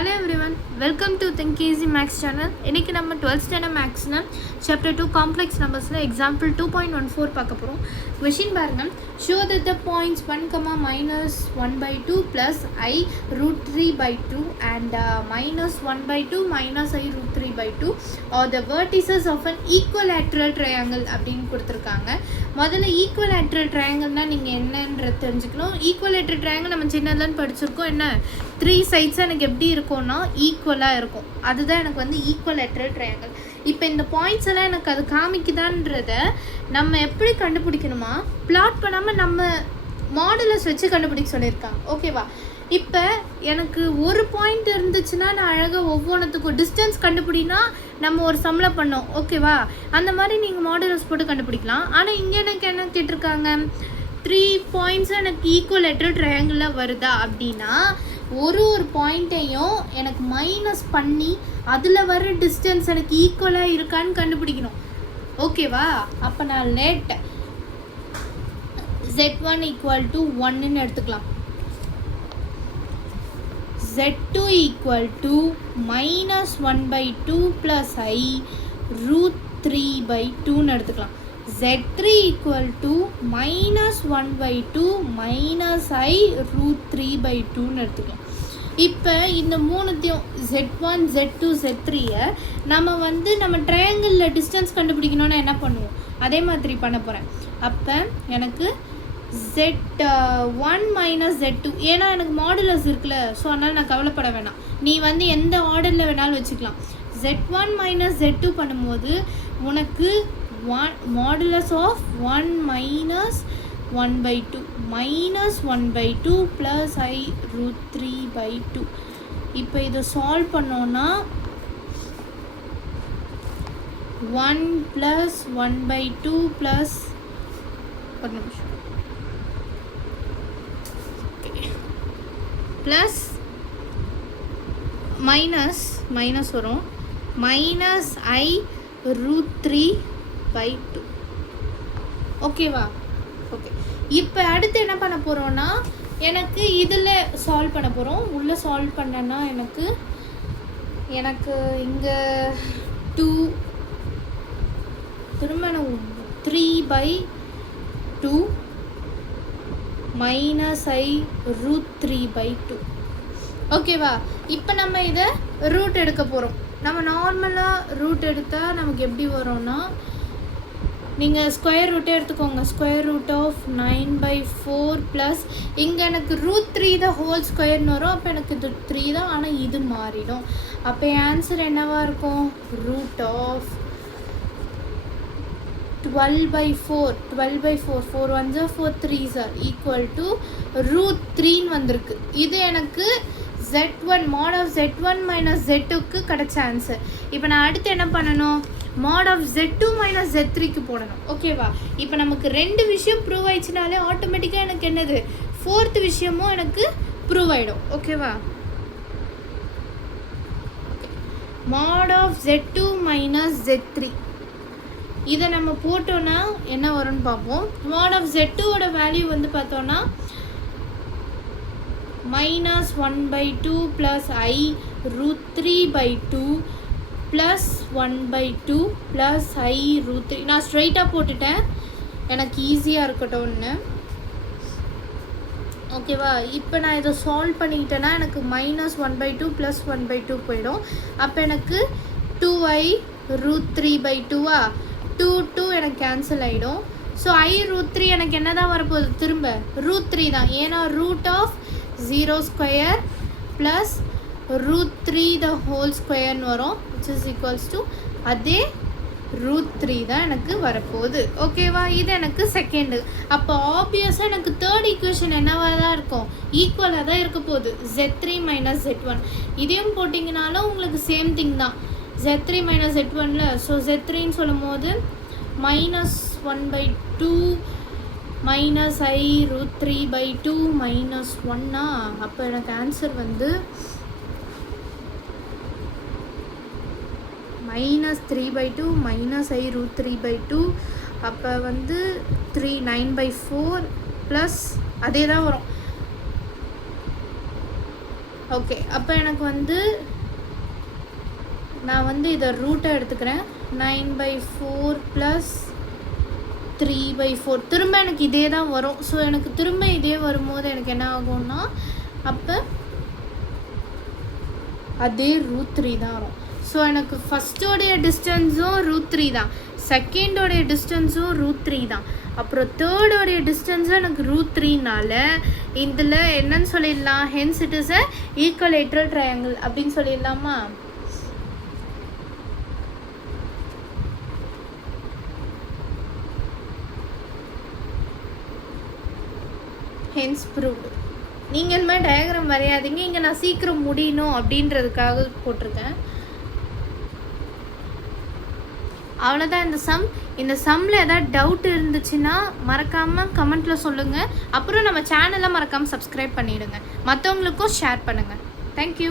Hello everyone, welcome to Think Easy Max channel. இன்னைக்கு நம்ம 12th standard mathsல chapter 2 complex numbersல example 2.14 பார்க்க போறோம். Question பாருங்க. Show that the points 1, minus 1 by 2 plus I root 3 by 2 and minus 1 by 2 minus I root 3 by 2 are the vertices of an equilateral triangle அப்படின்னு கொடுத்திருக்காங்க. முதல்ல equilateral triangleனா நீங்க என்னன்றது தெரிஞ்சுக்கணும். Equilateral triangle நம்ம சின்னதுல படிச்சிருக்கோம். என்ன 3 sides எனக்கு எப்படி இருக்கும்னா ஈக்குவலாக இருக்கும். அதுதான் எனக்கு வந்து ஈக்குவலேட்ரல் ட்ரையாங்கிள். இப்போ இந்த பாயிண்ட்ஸ் எல்லாம் எனக்கு அது காமிக்குதான்றத நம்ம எப்படி கண்டுபிடிக்கணுமா, பிளாட் பண்ணாமல் நம்ம மாடலஸ் வச்சு கண்டுபிடிக்க சொல்லியிருக்காங்க. ஓகேவா? இப்போ எனக்கு ஒரு பாயிண்ட் இருந்துச்சுன்னா நான் அழகாக ஒவ்வொன்றுத்துக்கும் டிஸ்டன்ஸ் கண்டுபிடினா நம்ம ஒரு சம்மில் பண்ணோம். ஓகேவா? அந்த மாதிரி நீங்கள் மாடலஸ் போட்டு கண்டுபிடிக்கலாம். ஆனால் இங்கே எனக்கு என்ன கேட்டிருக்காங்க, 3 பாயிண்ட்ஸ் எனக்கு ஈக்குவலேட்ரல் ட்ரையாங்கிளில் வருதா அப்படின்னா ஒரு பாயிண்ட்டையும் எனக்கு மைனஸ் பண்ணி அதில் வர டிஸ்டன்ஸ் எனக்கு ஈக்குவலாக இருக்கான்னு கண்டுபிடிக்கணும். ஓகேவா? அப்போ நான் லெட் z1 ஈக்குவல் டு 1ன்னு எடுத்துக்கலாம். z2 equal to minus 1 by 2 plus i root 3 by 2ன்னு எடுத்துக்கலாம். z3 equal to minus 1 by 2 minus I root 3 by 2ன்னு எடுத்துக்கலாம். இப்போ இந்த மூணுத்தையும் z1, z2, z3 நம்ம வந்து நம்ம ட்ரையாங்கிளில் டிஸ்டன்ஸ் கண்டுபிடிக்கணும்னா என்ன பண்ணுவோம், அதே மாதிரி பண்ண போகிறேன். அப்போ எனக்கு z1 மைனஸ் z2, ஏன்னா எனக்கு மாடுலஸ் இருக்குல்ல, ஸோ அதனால் நான் கவலைப்பட வேணாம். நீ வந்து எந்த ஆர்டரில் வேணாலும் வச்சுக்கலாம். z1 மைனஸ் z2 பண்ணும்போது உனக்கு modulus of 1 minus 1 by 2 minus 1 by 2 plus I root 3 by 2. இப்போ இதை சால்வ் பண்ணோன்னா 1 plus 1 by 2 plus ஒரு நிமிஷம் plus மைனஸ் வரும் மைனஸ் I root 3 by 2. ஓகேவா? ஓகே. இப்போ அடுத்து என்ன பண்ண போகிறோன்னா, எனக்கு இதில் சால்வ் பண்ண போகிறோம். உள்ளே சால்வ் பண்ணேன்னா எனக்கு இங்கே 2 திரும்ப 3 by 2 minus i root 3 by 2. ஓகேவா? இப்போ நம்ம இதை ரூட் எடுக்க போகிறோம். நம்ம நார்மலாக ரூட் எடுத்தால் நமக்கு எப்படி வரும்னா, நீங்கள் ஸ்கொயர் ரூட்டே எடுத்துக்கோங்க. Square root of 9 by 4 plus இங்கே எனக்கு ரூட் 3 தான் ஹோல் ஸ்கொயர்னு வரும். அப்போ எனக்கு இது 3 தான், ஆனால் இது மாறிடும். அப்போ என் ஆன்சர் என்னவாக இருக்கும், root of 12 by 4 4 1 4 3 equal to root 3ன்னு வந்திருக்கு. இது எனக்கு z1 mod of z1 minus z2க்கு கிடைச்ச ஆன்சர். இப்போ நான் அடுத்து என்ன பண்ணணும், mod of z2 minus z3க்கு போடணும். ஓகேவா? இப்போ நமக்கு 2 விஷயம் ப்ரூவ் ஆயிடுச்சுனாலே ஆட்டோமேட்டிக்காக எனக்கு என்னது 4th விஷயமும் எனக்கு ப்ரூவ் ஆகிடும். ஓகேவா? mod of z2 minus z3 இதை நம்ம போட்டோன்னா என்ன வரும்னு பார்ப்போம். mod of z2ஓட வேல்யூ வந்து பார்த்தோன்னா minus 1 by 2 plus I root 3 by 2 plus 1 by 2 plus I root 3. நான் ஸ்ட்ரைட்டாக போட்டுட்டேன், எனக்கு ஈஸியாக இருக்கட்டும்னு. ஓகேவா? இப்போ நான் இதை சால்வ் பண்ணிக்கிட்டேன்னா எனக்கு minus 1 by 2 plus 1 by 2 போயிடும். அப்போ எனக்கு 2I root 3 by 2 2 எனக்கு கேன்சல் ஆகிடும். ஸோ I root 3 எனக்கு என்ன தான் வரப்போகுது, திரும்ப root 3 தான். ஏன்னா root of 0 square plus root 3 the whole ஸ்கொயர்னு வரும், விச் இஸ் ஈக்குவல்ஸ் டு அதே ரூட் 3 தான் எனக்கு வரப்போகுது. ஓகேவா? இது எனக்கு செகண்டு. அப்போ ஆப்வியஸாக எனக்கு தேர்ட் ஈக்குவேஷன் என்னவாக தான் இருக்கும், ஈக்குவலாக தான் இருக்க போகுது, z3 மைனஸ் z1. இதையும் போட்டிங்கனாலும் உங்களுக்கு சேம் திங் தான், z3 மைனஸ் z1ல. ஸோ z3ன்னு சொல்லும் போது minus 1 by 2 minus I root 3 by 2 minus 1. அப்போ எனக்கு ஆன்சர் வந்து minus 3 by 2 minus I root 3 by 2. அப்போ வந்து 9 by 4 ப்ளஸ் அதே தான் வரும் ஓகே, அப்போ எனக்கு வந்து நான் வந்து இதை ரூட்டை எடுத்துக்கிறேன். 9/4 ப்ளஸ் 3/4. திரும்ப எனக்கு இதே தான் வரும். ஸோ எனக்கு திரும்ப இதே வரும்போது எனக்கு என்ன ஆகும்னா, அப்போ அதே √3 தான் வரும். ஸோ எனக்கு ஃபஸ்ட்டோடைய டிஸ்டன்ஸும் √3 தான், செகண்டோடைய டிஸ்டன்ஸும் √3 தான், அப்புறம் தேர்டோடைய டிஸ்டன்ஸும் எனக்கு √3னால இதில் என்னன்னு சொல்லிடலாம், hence it is a equilateral triangle அப்படின்னு சொல்லிடலாமா? Hence proved. நீங்கள் இந்த மாதிரி டயக்ராம் வரையாதீங்க, இங்கே நான் சீக்கிரம் முடியணும் அப்படின்றதுக்காக போட்டிருக்கேன். அவ்வளோதான் இந்த சம். இந்த சம்மில் ஏதாவது டவுட் இருந்துச்சுன்னா மறக்காமல் கமெண்ட்டில் சொல்லுங்கள். அப்புறம் நம்ம சேனலை மறக்காமல் சப்ஸ்கிரைப் பண்ணிவிடுங்க, மற்றவங்களுக்கும் ஷேர் பண்ணுங்கள். தேங்க்யூ.